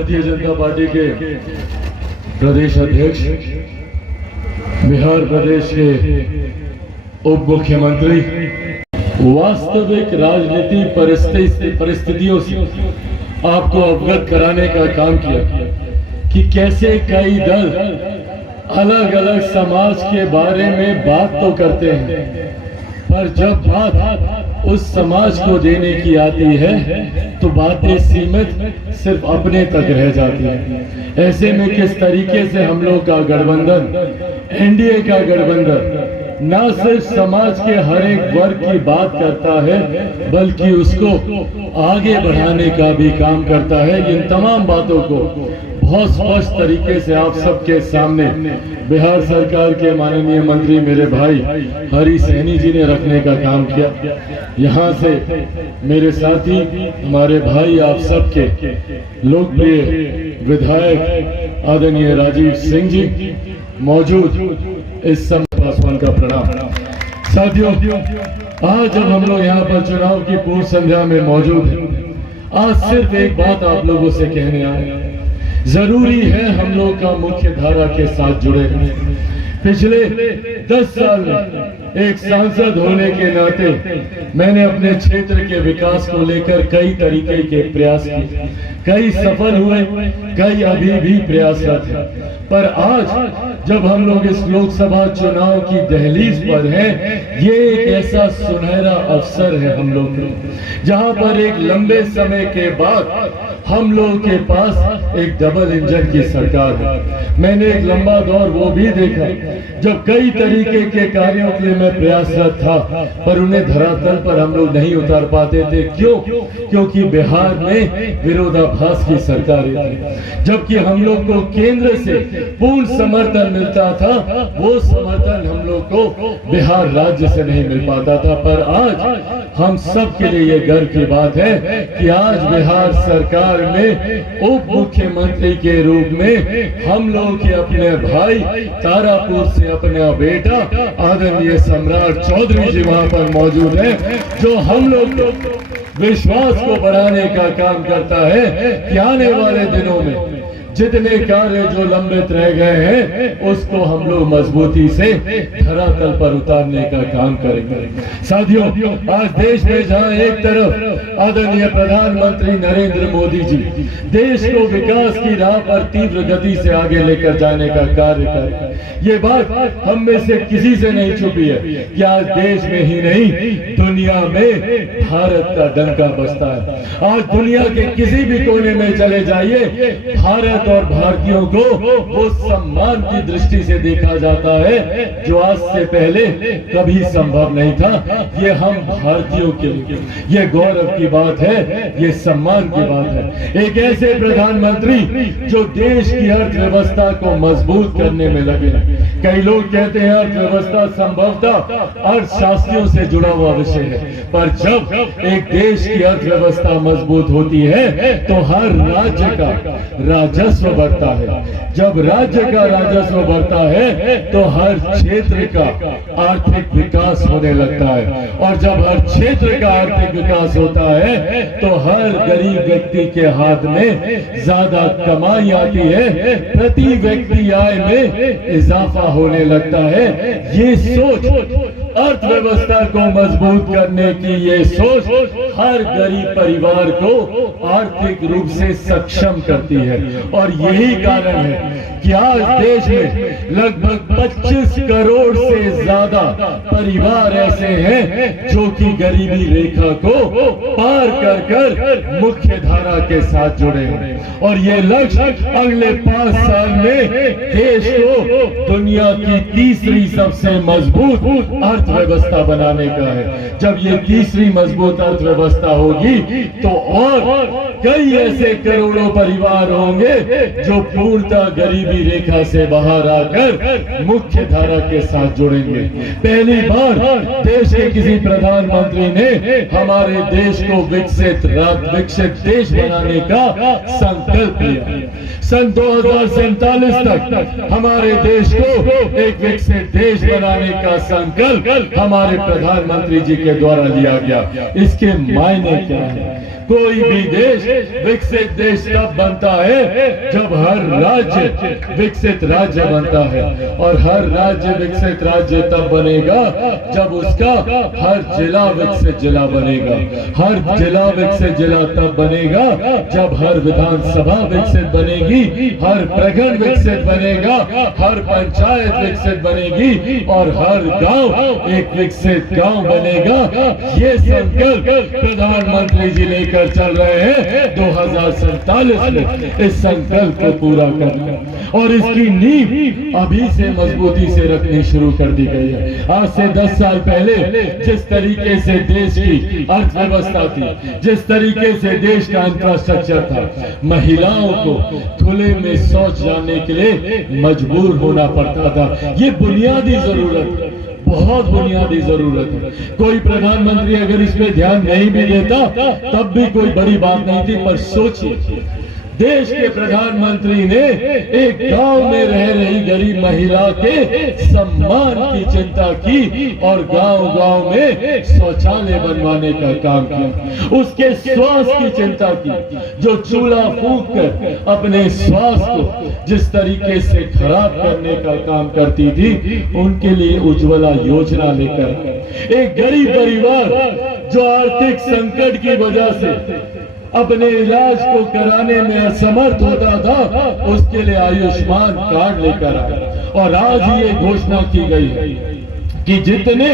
Bharatiya Janata party के प्रदेश अध्यक्ष, बिहार प्रदेश के उप मुख्यमंत्री, वास्तविक राजनीतिक परिस्थितियों से आपको अवगत कराने का काम किया कि कैसे कई दल अलग अलग समाज के बारे में बात तो करते हैं, पर जब बात उस समाज को देने की आती है तो बातें सीमित सिर्फ अपने तक रह जाती हैं। ऐसे में किस तरीके से हम लोग का गठबंधन, एनडीए का गठबंधन न सिर्फ समाज के हर एक वर्ग की बात करता है बल्कि उसको आगे बढ़ाने का भी काम करता है। इन तमाम बातों को बहुत स्पष्ट तरीके से आप सबके सामने बिहार सरकार के माननीय मंत्री मेरे भाई हरी सैनी जी ने रखने का काम किया। यहाँ से मेरे साथी, हमारे भाई, आप सबके लोकप्रिय विधायक आदरणीय राजीव सिंह जी मौजूद। इस समय पासवान का प्रणाम। साथियों, आज जब हम लोग यहाँ पर चुनाव की पूर्व संध्या में मौजूद हैं, आज सिर्फ एक बात आप लोगों से कहने आए। जरूरी है हम लोग का मुख्य धारा के साथ जुड़े रहें। पिछले 10 साल में एक सांसद होने के नाते मैंने अपने क्षेत्र के विकास को लेकर कई तरीके के प्रयास किए, कई सफल हुए, कई अभी भी प्रयासरत हैं। पर आज जब हम लोग इस लोकसभा चुनाव की दहलीज पर हैं, ये एक ऐसा सुनहरा अवसर है हम लोग को, जहां पर एक लंबे समय के बाद हम लोगों के पास एक डबल इंजन की सरकार है। मैंने एक लंबा दौर वो भी देखा जब कई तरीके के कार्यों के लिए मैं प्रयासरत था, पर उन्हें धरातल पर हम लोग नहीं उतार पाते थे। क्यों? क्योंकि बिहार में विरोधाभास की सरकार थी, जबकि हम लोग को केंद्र से पूर्ण समर्थन मिलता था, वो समर्थन हम लोग को बिहार राज्य से नहीं मिल पाता था। पर आज हम सब के लिए ये गर्व की बात है कि आज बिहार सरकार में उप मुख्यमंत्री के रूप में हम लोग के अपने भाई, तारापुर से अपना बेटा आदरणीय सम्राट चौधरी जी वहां पर मौजूद है, जो हम लोग को विश्वास को बढ़ाने का काम करता है कि आने वाले दिनों में जितने कार्य जो लंबित रह गए हैं उसको हम लोग मजबूती से धरातल पर उतारने का काम करेंगे। साथियों, आज देश में जहां एक तरफ आदरणीय प्रधानमंत्री नरेंद्र मोदी जी देश को विकास की राह पर तीव्र गति से आगे लेकर जाने का कार्य करें, ये बात हम में से किसी से नहीं छुपी है कि आज देश में ही नहीं दुनिया में भारत का डंका बजता है। आज दुनिया के किसी भी कोने में चले जाइए, भारत और भारतीयों को वो सम्मान की दृष्टि से देखा जाता है जो आज से पहले कभी संभव नहीं था। ये हम भारतीयों के लिए ये गौरव की बात है, ये सम्मान की बात है। एक ऐसे प्रधानमंत्री जो देश की अर्थव्यवस्था को मजबूत करने में लगे। कई लोग कहते हैं अर्थव्यवस्था संभवतः अर्थशास्त्रियों से जुड़ा हुआ विषय है, पर जब एक देश की अर्थव्यवस्था मजबूत होती है तो हर राज्य का राजस्व बढ़ता है। जब राज्य का राजस्व बढ़ता है तो हर क्षेत्र का आर्थिक विकास होने लगता है, और जब हर क्षेत्र का आर्थिक विकास होता है तो हर गरीब व्यक्ति के हाथ में ज्यादा कमाई आती है, प्रति व्यक्ति आय में इजाफा होने लगता है। ये सोच अर्थव्यवस्था को मजबूत करने की, ये सोच हर गरीब परिवार को आर्थिक रूप से सक्षम करती है। और यही कारण है कि आज देश में लगभग 25 करोड़ से ज्यादा परिवार ऐसे हैं जो कि गरीबी रेखा को पार कर मुख्य धारा के साथ जुड़े हैं। और ये लक्ष्य अगले 5 साल में देश को दुनिया की तीसरी सबसे मजबूत अर्थव्यवस्था बनाने का है। जब ये तीसरी मजबूत अर्थव्यवस्था होगी तो और कई ऐसे करोड़ों परिवार होंगे जो पूर्णतः गरीबी रेखा से बाहर आकर मुख्य धारा के साथ जुड़ेंगे। पहली बार देश के किसी प्रधानमंत्री ने हमारे देश को विकसित देश बनाने का संकल्प लिया। सन 2047 तक हमारे देश को एक विकसित देश बनाने का संकल्प हमारे प्रधानमंत्री जी के द्वारा लिया गया। इसके मायने क्या है? कोई भी देश विकसित देश तब बनता है जब हर राज्य विकसित राज्य बनता है, और हर राज्य विकसित राज्य तब बनेगा जब उसका हर जिला विकसित जिला बनेगा। हर जिला विकसित जिला तब बनेगा जब हर विधानसभा विकसित बनेगी, हर प्रखंड विकसित बनेगा, हर पंचायत विकसित बनेगी और हर गांव एक विकसित गांव बनेगा। ये संकल्प प्रधानमंत्री जी लेकर चल रहे हैं 2047 में। इस संकल्प को पूरा करना और इसकी नींव अभी से मजबूती से रखनी शुरू कर दी गई है। आज से 10 साल पहले जिस तरीके से देश की अर्थव्यवस्था थी, जिस तरीके से देश का इंफ्रास्ट्रक्चर था, महिलाओं को खुले में शौच जाने के लिए मजबूर होना पड़ता था। ये बुनियादी जरूरत, बहुत बुनियादी जरूरत है। कोई प्रधानमंत्री अगर इस पे ध्यान नहीं भी देता तब भी कोई बड़ी बात नहीं थी। पर सोचिए, देश के प्रधानमंत्री ने एक गांव में रह रही गरीब महिला के सम्मान की चिंता की और गांव-गांव में शौचालय बनवाने का काम किया। उसके स्वास्थ्य की चिंता की, जो चूल्हा फूंक कर अपने स्वास्थ्य को जिस तरीके से खराब करने का काम करती थी, उनके लिए उज्ज्वला योजना लेकर एक गरीब परिवार जो आर्थिक संकट की वजह से अपने इलाज को कराने में असमर्थ होता था, उसके लिए आयुष्मान कार्ड लेकर आया। और आज ये घोषणा की गई है कि जितने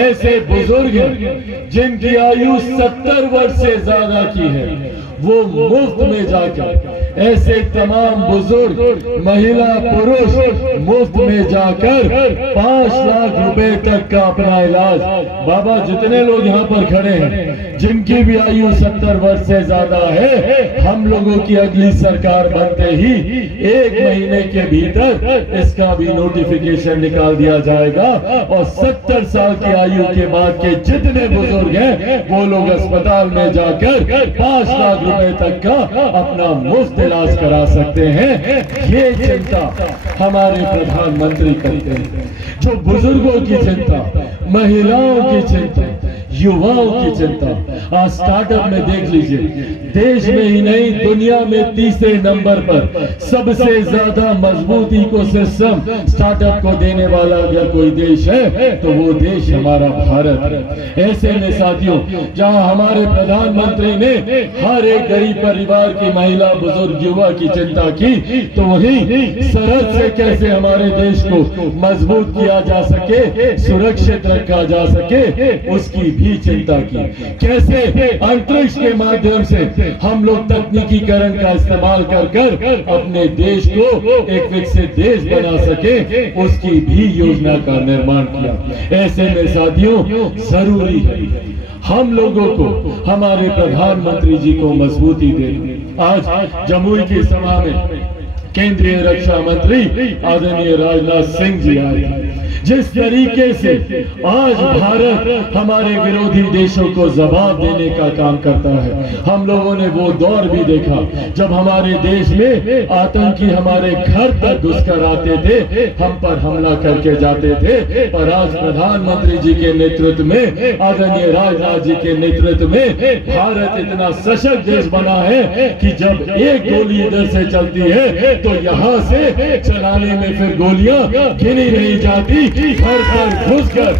ऐसे बुजुर्ग हैं जिनकी आयु 70 वर्ष से ज्यादा की है, वो मुफ्त में जाकर, ऐसे तमाम बुजुर्ग महिला पुरुष मुफ्त में जाकर 5 लाख रुपए तक का अपना इलाज। बाबा, जितने लोग यहाँ पर खड़े हैं जिनकी भी आयु 70 वर्ष से ज्यादा है, हम लोगों की अगली सरकार बनते ही 1 महीने के भीतर इसका भी नोटिफिकेशन निकाल दिया जाएगा और 70 साल की आयु के बाद के जितने बुजुर्ग हैं वो लोग अस्पताल में जाकर 5 लाख रुपए तक का अपना मुफ्त इलाज करा सकते हैं। ये चिंता हमारे प्रधानमंत्री करते हैं। जो बुजुर्गों की चिंता, महिलाओं की चिंता, युवाओं की चिंता। आज स्टार्टअप में देख लीजिए, देश में ही नहीं दुनिया में तीसरे नंबर पर सबसे ज्यादा मजबूत इकोसिस्टम स्टार्टअप को देने वाला अगर कोई देश है तो वो देश हमारा भारत है। ऐसे में साथियों, जहां हमारे प्रधानमंत्री ने हर एक गरीब परिवार की महिला, बुजुर्ग, युवा की चिंता की, तो वहीं सरहद से कैसे हमारे देश को मजबूत किया जा सके, सुरक्षित रखा जा सके, उसकी भी चिंता की। कैसे अंतरिक्ष के माध्यम से हम लोग तकनीकीकरण का इस्तेमाल कर अपने देश को एक विकसित देश बना सके, उसकी भी योजना का निर्माण किया। ऐसे में साथियों, जरूरी है हम लोगों को हमारे प्रधानमंत्री जी को मजबूती देना। आज जमुई की सभा में केंद्रीय रक्षा मंत्री आदरणीय राजनाथ सिंह जी आए। जिस तरीके से आज भारत हमारे विरोधी देशों को जवाब देने का काम करता है, हम लोगों ने वो दौर भी देखा जब हमारे देश में आतंकी हमारे घर तक घुसकर आते थे, हम पर हमला करके जाते थे। और आज प्रधानमंत्री जी के नेतृत्व में, आदरणीय राजनाथ जी के नेतृत्व में भारत इतना सशक्त देश बना है कि जब एक गोली इधर से चलती है तो यहाँ से चलाने में फिर गोलियां गिनी नहीं जाती, घर पर घुसकर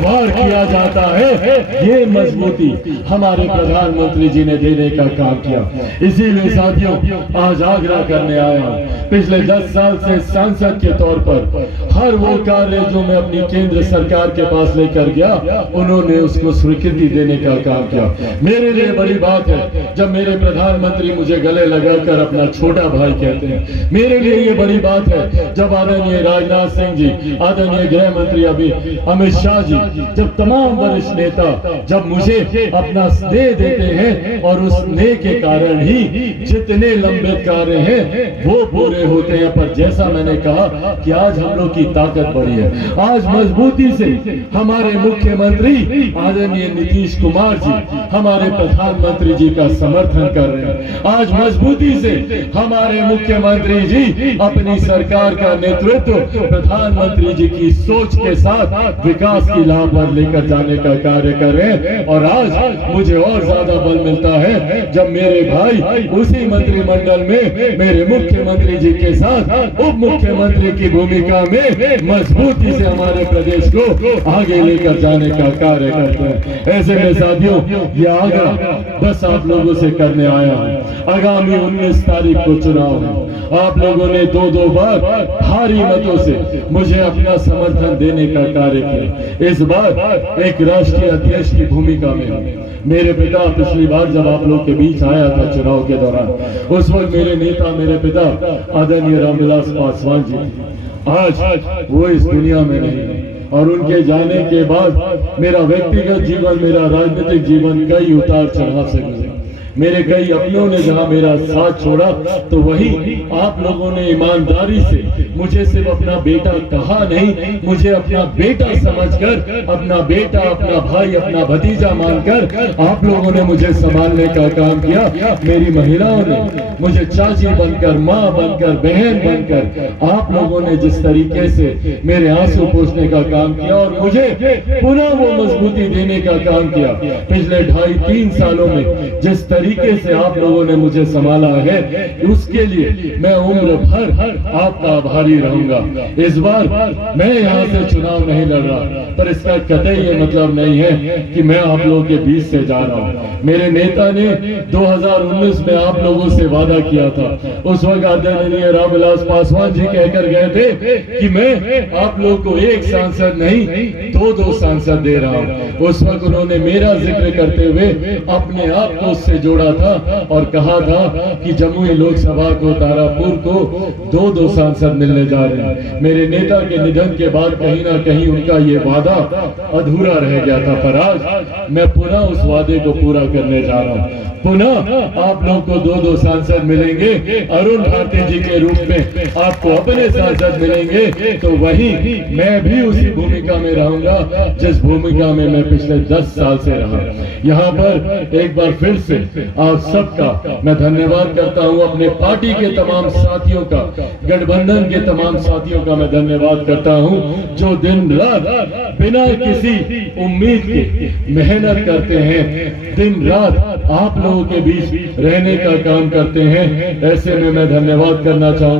वार किया जाता है। ये मजबूती हमारे प्रधानमंत्री जी ने देने का काम किया। इसीलिए साथियों, आज आग्रह करने आया हूं। पिछले 10 साल से सांसद के तौर पर हर वो कार्य जो मैं अपनी केंद्र सरकार के पास लेकर गया, उन्होंने उसको स्वीकृति देने का काम किया। मेरे लिए बड़ी बात है जब मेरे प्रधानमंत्री मुझे गले लगाकर अपना छोटा भाई कहते हैं। मेरे लिए ये बड़ी बात है जब आदरणीय राजनाथ सिंह जी, आदरणीय गृह मंत्री अभी अमित शाह जी, जब तमाम वरिष्ठ नेता जब मुझे अपना स्नेह देते हैं, और उस स्नेह के कारण ही जितने लंबित कार्य हैं वो पूरे होते हैं। पर जैसा मैंने कहा कि आज हम लोग की ताकत बढ़ी है। आज मजबूती से हमारे मुख्यमंत्री आदरणीय नीतीश कुमार जी हमारे प्रधानमंत्री जी का समर्थन कर रहे हैं। आज मजबूती से हमारे मुख्यमंत्री मंत्री जी अपनी सरकार का नेतृत्व प्रधानमंत्री जी की सोच के साथ विकास की लाभ पर लेकर जाने का कार्य कर रहे हैं। और आज मुझे और ज्यादा बल मिलता है जब मेरे भाई उसी मंत्रिमंडल में मेरे मुख्यमंत्री जी के साथ उप मुख्यमंत्री की भूमिका में मजबूती से हमारे प्रदेश को आगे लेकर जाने का कार्य करते हैं। ऐसे में साथियों, ये आग्रह बस आप लोगों से करने आया हूं। आगामी 19 तारीख को चुनाव है। आप लोगों ने दो बार भारी मतों से मुझे अपना समर्थन देने का कार्य किया। इस बार एक राष्ट्रीय अध्यक्ष की भूमिका में मेरे पिता पिछली बार जब आप लोग के बीच आया था चुनाव के दौरान, उस वक्त मेरे नेता मेरे पिता आदरणीय रामविलास पासवान जी, आज वो इस दुनिया में नहीं और उनके जाने के बाद मेरा व्यक्तिगत जीवन, मेरा राजनीतिक जीवन कई उतार चढ़ाव से गुजरा। मेरे कई अपनों ने जहां मेरा साथ छोड़ा तो वही आप लोगों ने ईमानदारी से मुझे सिर्फ अपना बेटा कहा नहीं, मुझे अपना बेटा समझकर, अपना बेटा, अपना भाई, अपना भतीजा मानकर आप लोगों ने मुझे संभालने का काम किया। मेरी महिलाओं ने मुझे चाची बनकर, माँ बनकर, बहन बनकर आप लोगों ने जिस तरीके से मेरे आंसू पोंछने का काम किया और मुझे पुनः वो मजबूती देने का काम किया। पिछले 2.5-3 सालों में जिस तरीके से आप लोगों ने मुझे संभाला है, उसके लिए मैं उम्र भर आपका आभारी रहूंगा। इस बार मैं यहाँ से चुनाव नहीं लड़ रहा, पर इसका कतई ये मतलब नहीं है कि मैं आप लोगों के बीच से जा रहा हूँ। मेरे नेता ने 2019 में आप लोगों से वादा किया था। उस वक्त आदरणीय रामविलास पासवान जी कहकर गए थे कि मैं आप लोगों को एक सांसद नहीं, 2 सांसद दे रहा हूँ। उस वक्त उन्होंने मेरा जिक्र करते हुए अपने आप को उससे जोड़ा था और कहा था कि जमुई लोकसभा को, तारापुर को 2 सांसद मिलने जा रहे हैं। मेरे नेता के निधन के बाद कहीं ना कहीं उनका ये वादा अधूरा रह गया था, पर आज मैं पुनः उस वादे को पूरा करने जा रहा हूँ। पुनः आप लोग को 2 सांसद मिलेंगे। अरुण भारती जी के रूप में आपको अपने सांसद मिलेंगे, तो वही मैं भी उसी भूमिका में रहूंगा जिस भूमिका में मैं पिछले 10 साल से रहा। यहाँ पर एक बार फिर से आप सबका मैं धन्यवाद करता हूँ। अपने पार्टी के तमाम साथियों का, गठबंधन के तमाम साथियों का मैं धन्यवाद करता हूँ, जो दिन रात बिना किसी उम्मीद के मेहनत करते हैं, दिन रात आप लोगों के बीच रहने का काम करते हैं। ऐसे में मैं धन्यवाद करना चाहूँ।